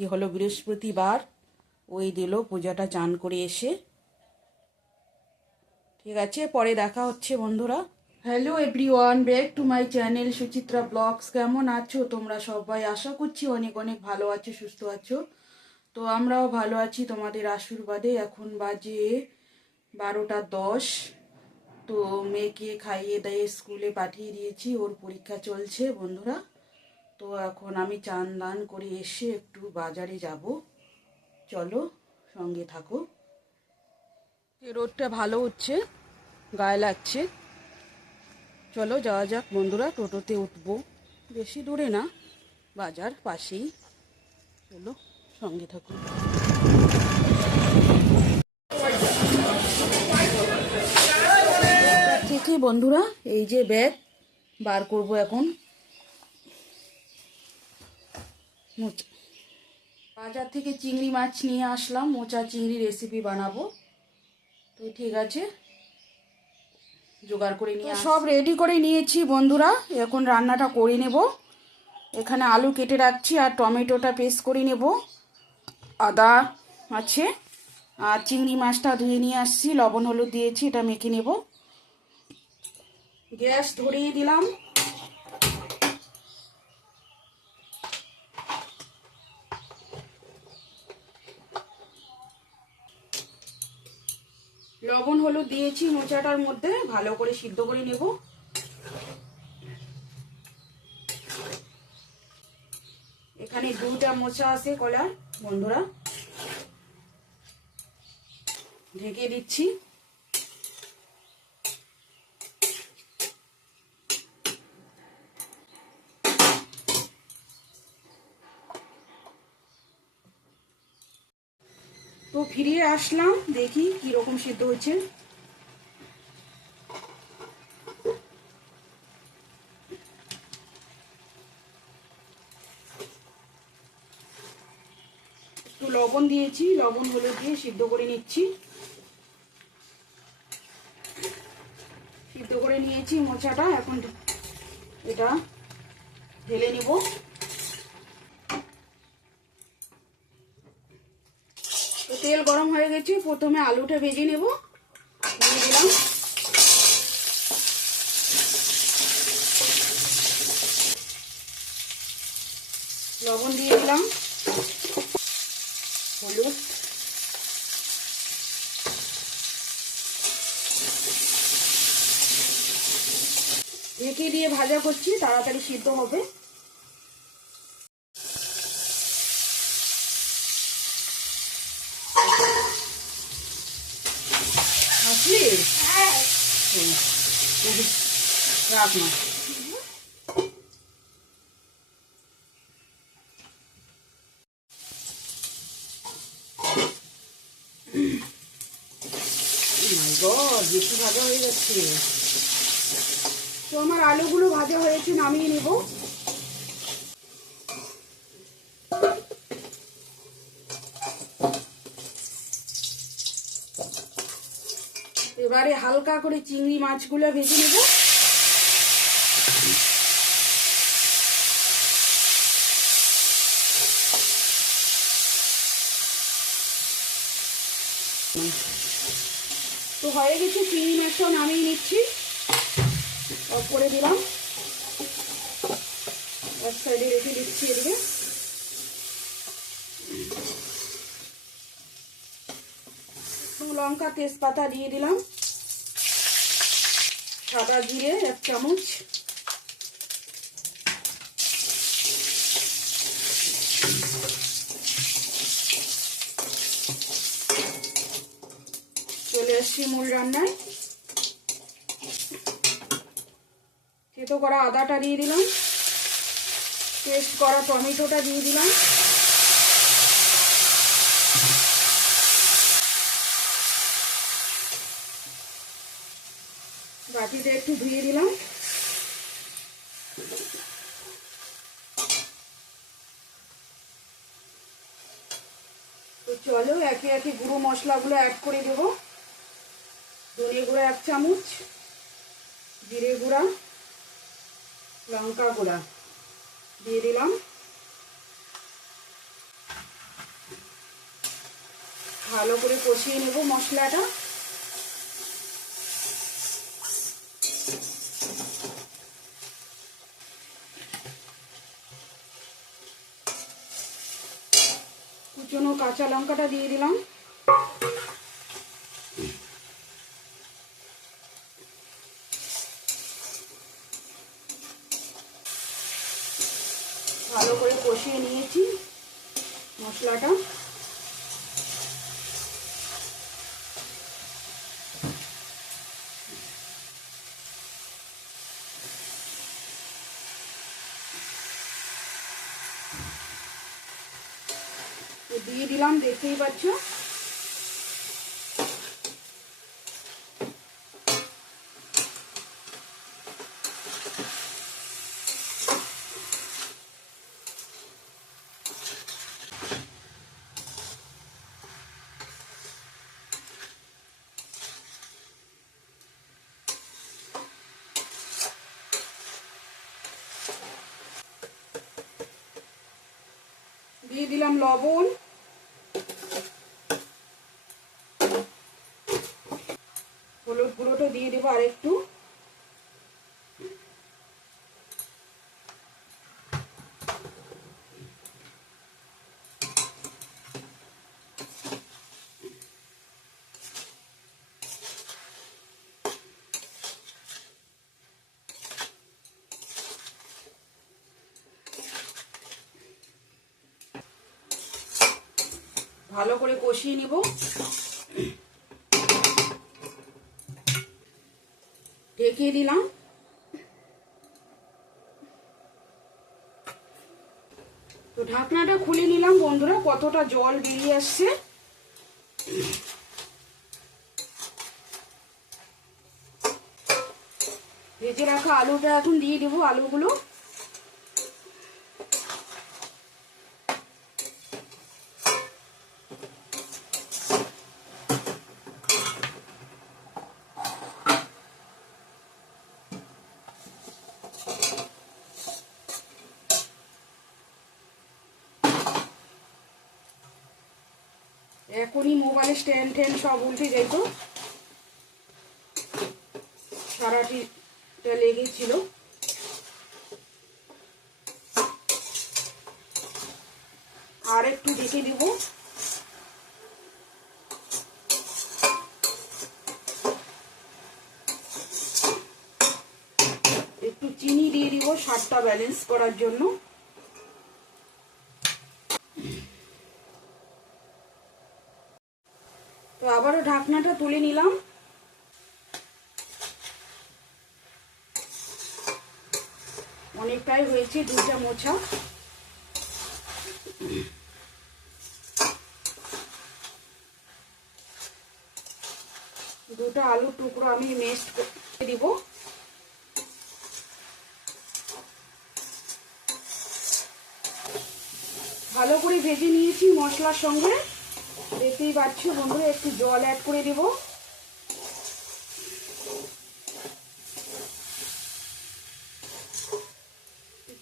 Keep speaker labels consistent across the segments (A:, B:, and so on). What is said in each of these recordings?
A: আজকে হলো? বৃহস্পতিবার ওই দিল, পূজাটা চান করে এসে। ঠিক আছে, পরে দেখা হচ্ছে বন্ধুরা। Hello everyone back to my channel Suchitra blogs কেমন আছো তোমরা সবাই? আশা করছি অনেক অনেক ভালো আছো, সুস্থ আছো। তো আমরাও ভালো আছি, তোমাদের আশীর্বাদে। এখন বাজে বারোটা দশ। তো মেয়েকে খাইয়ে দিয়ে স্কুলে পাঠিয়ে দিয়েছি, ওর পরীক্ষা চলছে বন্ধুরা। তো এখন আমি চান দান করে এসে একটু বাজারে যাব। চলো, সঙ্গে থাকো। রোদটা ভালো হচ্ছে, গায়ে লাগছে। চলো, যাওয়া যাক বন্ধুরা, টোটোতে উঠবো। বেশি দূরে না, বাজার পাশেই। চলো, সঙ্গে থাকো। থেকে বন্ধুরা, এই যে ব্যাগ, বার করব এখন। মোচা। বাজার থেকে চিংড়ি মাছ নিয়ে আসলাম মোচা চিংড়ি রেসিপি বানাবো। তো ঠিক আছে জোগাড় করে নিয়ে সব রেডি করে নিয়েছি বন্ধুরা এখন রান্নাটা করে নেব। এখানে আলু কেটে রাখছি আর টমেটোটা পেস্ট করে নেব। আদা আছে আর চিংড়ি মাছটা ধুয়ে নিয়ে আসছি লবণ হলুদ দিয়েছি এটা মেখে নেব। গ্যাস ধরিয়ে দিলাম। লবণ, হলুদ দিয়েছি মোচাটার মধ্যে, ভালো করে সিদ্ধ করে নেব। এখানে দুটা মোচা আছে কলার, বন্ধুরা। ঢেকে দিচ্ছি। ফিরিয়ে আসলাম, দেখি কি রকম সিদ্ধ হচ্ছে। একটু লবণ দিয়েছি, লবণ হলুদ দিয়ে সিদ্ধ করে নিচ্ছি। সিদ্ধ করে নিয়েছি মোচাটা, এখন এটা ঢেলে নেব। তেল গরম হয়ে গেছে, প্রথমে আলুটা ভেজে নেব। দিয়ে দিলাম। লবণ দিয়ে দিলাম। হলুদ। ঢেকে দিয়ে ভাজা করছি, তাড়াতাড়ি সিদ্ধ হবে। রাখ বেশি ভাজা হয়ে যাচ্ছে তো আমার আলুগুলো ভাজা হয়েছে নামিয়ে নেব। এবারে হালকা করে চিংড়ি মাছগুলো ভেজে নেব। তো হয়ে গেছে, চিংড়ি মাছটাও নামিয়ে নিচ্ছি। করে দিলাম। এক সাইডে রেখে দিচ্ছি এদিকে। লঙ্কা তেজপাতা দিয়ে দিলাম। সাদা জিরে এক চামচ। চলে আসছি মূল রান্নায়। থেতো করা আদাটা দিয়ে দিলাম। পেস্ট করা টমেটোটা দিয়ে দিলাম। বাটিটা একটু ধুয়ে দিলাম। তো চলো একে একে গুঁড়ো মশলাগুলো অ্যাড করে দেবো। ধনে গুঁড়ো এক চামচ, জিরে গুঁড়া, লঙ্কা গুঁড়া দিয়ে দিলাম। ভালো করে কষিয়ে নেব মশলাটা। কাঁচা লঙ্কাটা দিয়ে দিলাম। ভালো করে কষিয়ে নিয়েছি মশলাটা। দিয়ে দিলাম দেখতেই পাচ্ছ? দিয়ে দিলাম লবণ হলুদ গুঁড়োটা দিয়ে দেবো আর একটু। ভালো করে কষিয়ে নিব। ঢেকে দিলাম। তো ঢাকনাটা খুলে নিলাম বন্ধুরা, কতটা জল বেরিয়ে আসছে। ভেজে রাখা আলুটা এখন দিয়ে দেবো আলুগুলো। এখনই মোবাইল স্ট্যান্ড ট্যান্ড সব উল্টে যেত। সারাটিটা লেগেছিল। আর একটু দেখে দেব একটু চিনি দিয়ে দিব, স্বাদটা ব্যালেন্স করার জন্য। আবারও ঢাকনাটা তুলে নিলাম। অনেকটাই হয়েছে দুটা মোছা। দুটো আলুর টুকরো আমি মেস্ট করে দিব। ভালো করে ভেজে নিয়েছি মশলার সঙ্গে। দেখতেই পাচ্ছ বন্ধুরা, একটু জল অ্যাড করে দেব।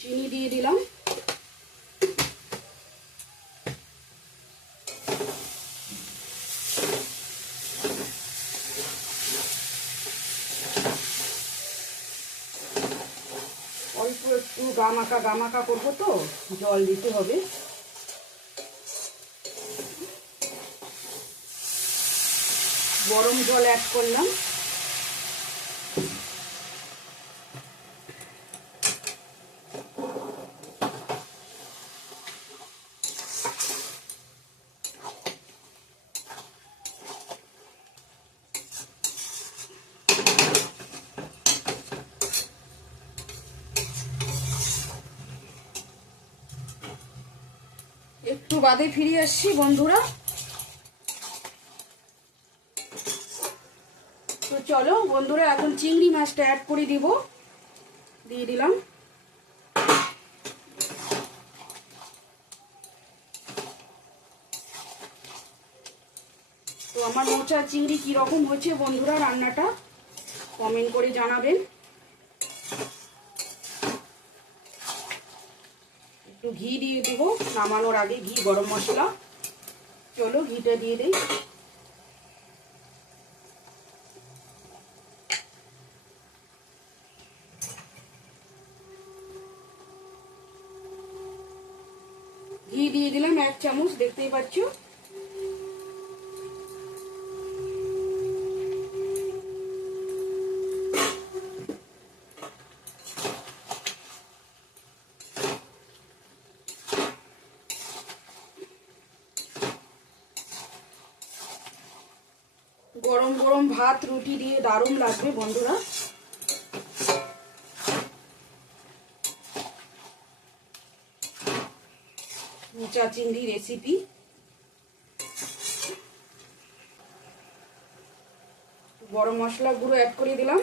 A: চিনি দিয়ে দিলাম। অল্প একটু গামাকা গামাকা করব তো, জল দিতে হবে। গরম জল অ্যাড করলাম। একটু বাদে ফিরে আসছি বন্ধুরা। তো চলো, বন্ধুরা, এখন চিংড়ি মাছটা অ্যাড করে দিব। দিয়ে দিলাম। তো আমার মোচা চিংড়ি কীরকম হয়েছে বন্ধুরা, রান্নাটা কমেন্ট করে জানাবেন। একটু ঘি দিয়ে দেব, নামানোর আগে ঘি, গরম মশলা। চলো, ঘিটা দিয়ে দিই ঘি দিয়ে দিলাম এক চামচ দেখতেই পাচ্ছ? গরম গরম ভাত রুটি দিয়ে দারুণ লাগবে বন্ধুরা। মোচা চিংড়ি রেসিপি গরম মশলা গুঁড়ো অ্যাড করে দিলাম।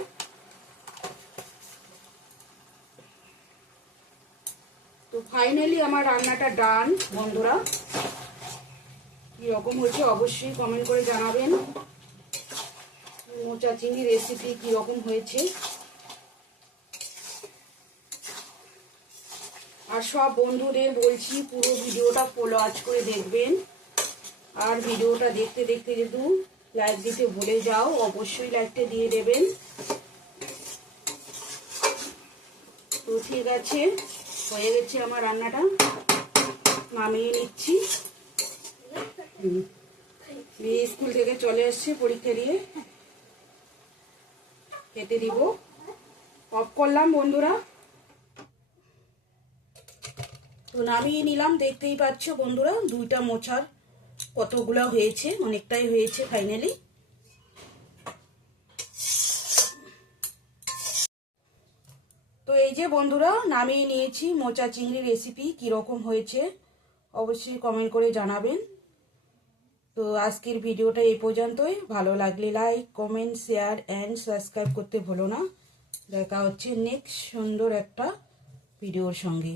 A: তো ফাইনালি আমার রান্নাটা ডান বন্ধুরা। কীরকম হয়েছে অবশ্যই কমেন্ট করে জানাবেন। মোচা চিংড়ি রেসিপি কীরকম হয়েছে? আর সব বন্ধুদের বলছি, পুরো ভিডিওটা ফলো আজ করে দেখবেন। আর ভিডিওটা দেখতে দেখতে যদি লাইক দিতে ভুলে যাও, অবশ্যই লাইকটা দিয়ে দেবেন। তো ঠিক আছে, হয়ে গেছে আমার রান্নাটা। নামিয়ে নিচ্ছি। মেয়ে স্কুল থেকে চলে আসছে পরীক্ষা দিয়ে। খেতে দিব। অফ করলাম বন্ধুরা। তো নামিয়ে নিলাম, দেখতেই পাচ্ছ বন্ধুরা, দুইটা মোছার কতগুলো হয়েছে, অনেকটাই হয়েছে ফাইনালি তো এই যে বন্ধুরা, নামিয়ে নিয়েছি মোচা চিংড়ি রেসিপি কীরকম হয়েছে অবশ্যই কমেন্ট করে জানাবেন। তো আজকের ভিডিওটা এই পর্যন্তই। ভালো লাগলে like comment share and subscribe করতে ভুলো না। দেখা হচ্ছে নেক্সট সুন্দর একটা ভিডিওর সঙ্গে।